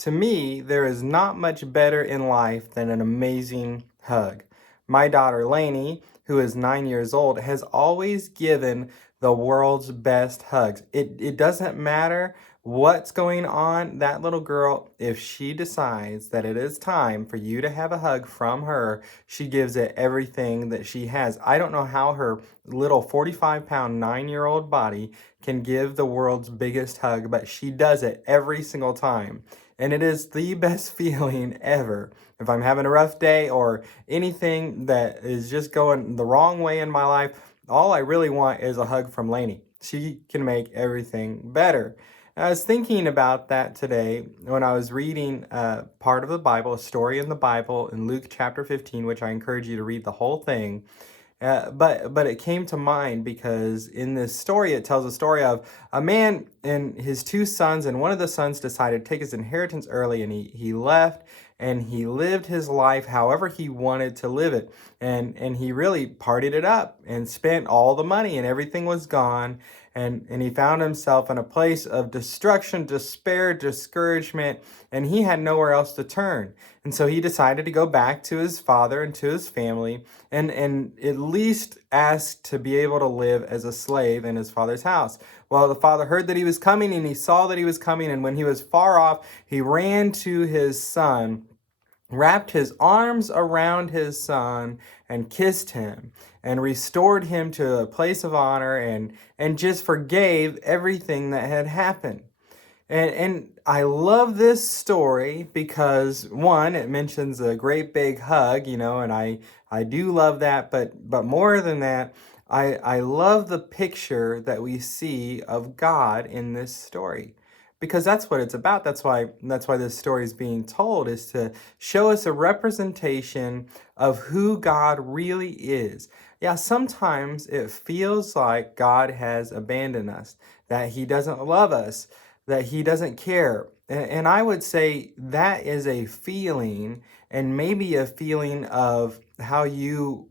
To me, there is not much better in life than an amazing hug. My daughter Lainey, who is 9 years old, has always given the world's best hugs. It doesn't matter what's going on, that little girl, if she decides that it is time for you to have a hug from her, she gives it everything that she has. I don't know how her little 45-pound 9-year-old body can give the world's biggest hug, but she does it every single time. And it is the best feeling ever. If I'm having a rough day or anything that is just going the wrong way in my life, all I really want is a hug from Lainey. She can make everything better. And I was thinking about that today when I was reading part of the Bible, a story in the Bible in Luke chapter 15, which I encourage you to read the whole thing. But it came to mind because in this story, it tells a story of a man and his two sons, and one of the sons decided to take his inheritance early, and he left, and he lived his life however he wanted to live it. And he really partied it up and spent all the money, and everything was gone. And he found himself in a place of destruction, despair, discouragement, and he had nowhere else to turn. And so he decided to go back to his father and to his family and at least ask to be able to live as a slave in his father's house. Well, the father heard that he was coming, and he saw that he was coming, and when he was far off, he ran to his son, wrapped his arms around his son, and kissed him and restored him to a place of honor, and just forgave everything that had happened. And I love this story because, one, it mentions a great big hug, and I do love that, but more than that, I love the picture that we see of God in this story. Because that's what it's about. That's why this story is being told, is to show us a representation of who God really is. Yeah, sometimes it feels like God has abandoned us, that he doesn't love us, that he doesn't care. And I would say that is a feeling, and maybe a feeling of how you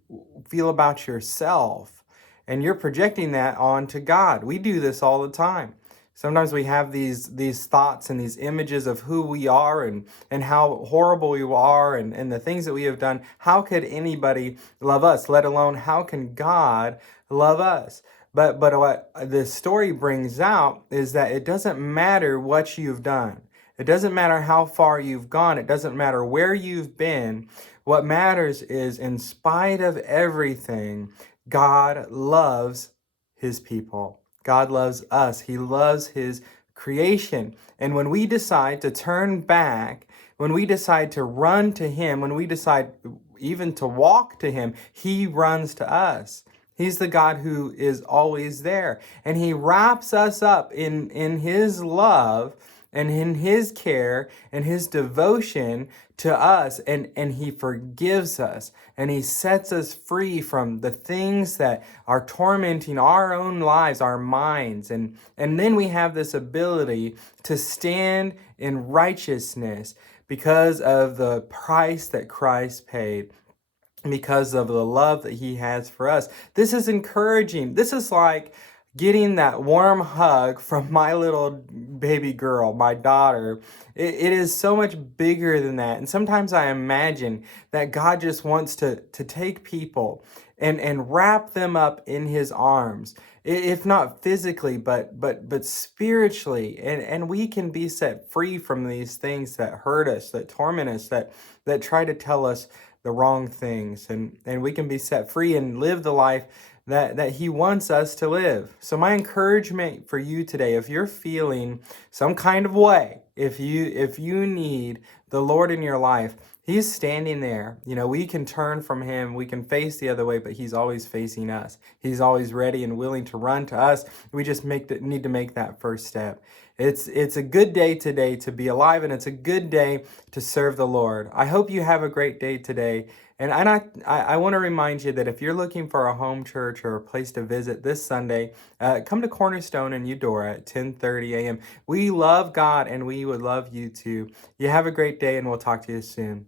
feel about yourself. And you're projecting that onto God. We do this all the time. Sometimes we have these thoughts and these images of who we are and how horrible we are and the things that we have done. How could anybody love us, let alone how can God love us? But what this story brings out is that it doesn't matter what you've done. It doesn't matter how far you've gone. It doesn't matter where you've been. What matters is, in spite of everything, God loves his people. God loves us. He loves his creation. And when we decide to turn back, when we decide to run to him, when we decide even to walk to him, he runs to us. He's the God who is always there. And he wraps us up in his love and in his care and his devotion to us, and he forgives us, and he sets us free from the things that are tormenting our own lives, our minds, and then we have this ability to stand in righteousness because of the price that Christ paid, because of the love that he has for us. This is encouraging. This is like getting that warm hug from my little baby girl, my daughter. It is so much bigger than that. And sometimes I imagine that God just wants to take people and wrap them up in his arms, if not physically, but spiritually. And we can be set free from these things that hurt us, that torment us, that try to tell us the wrong things. And we can be set free and live the life that he wants us to live. So my encouragement for you today, if you're feeling some kind of way, if you need the Lord in your life, he's standing there. We can turn from him, we can face the other way, but he's always facing us. He's always ready and willing to run to us. We just need to make that first step. It's a good day today to be alive, and it's a good day to serve the Lord. I hope you have a great day today. And I want to remind you that if you're looking for a home church or a place to visit this Sunday, come to Cornerstone in Eudora at 10:30 a.m. We love God, and we would love you too. You have a great day, and we'll talk to you soon.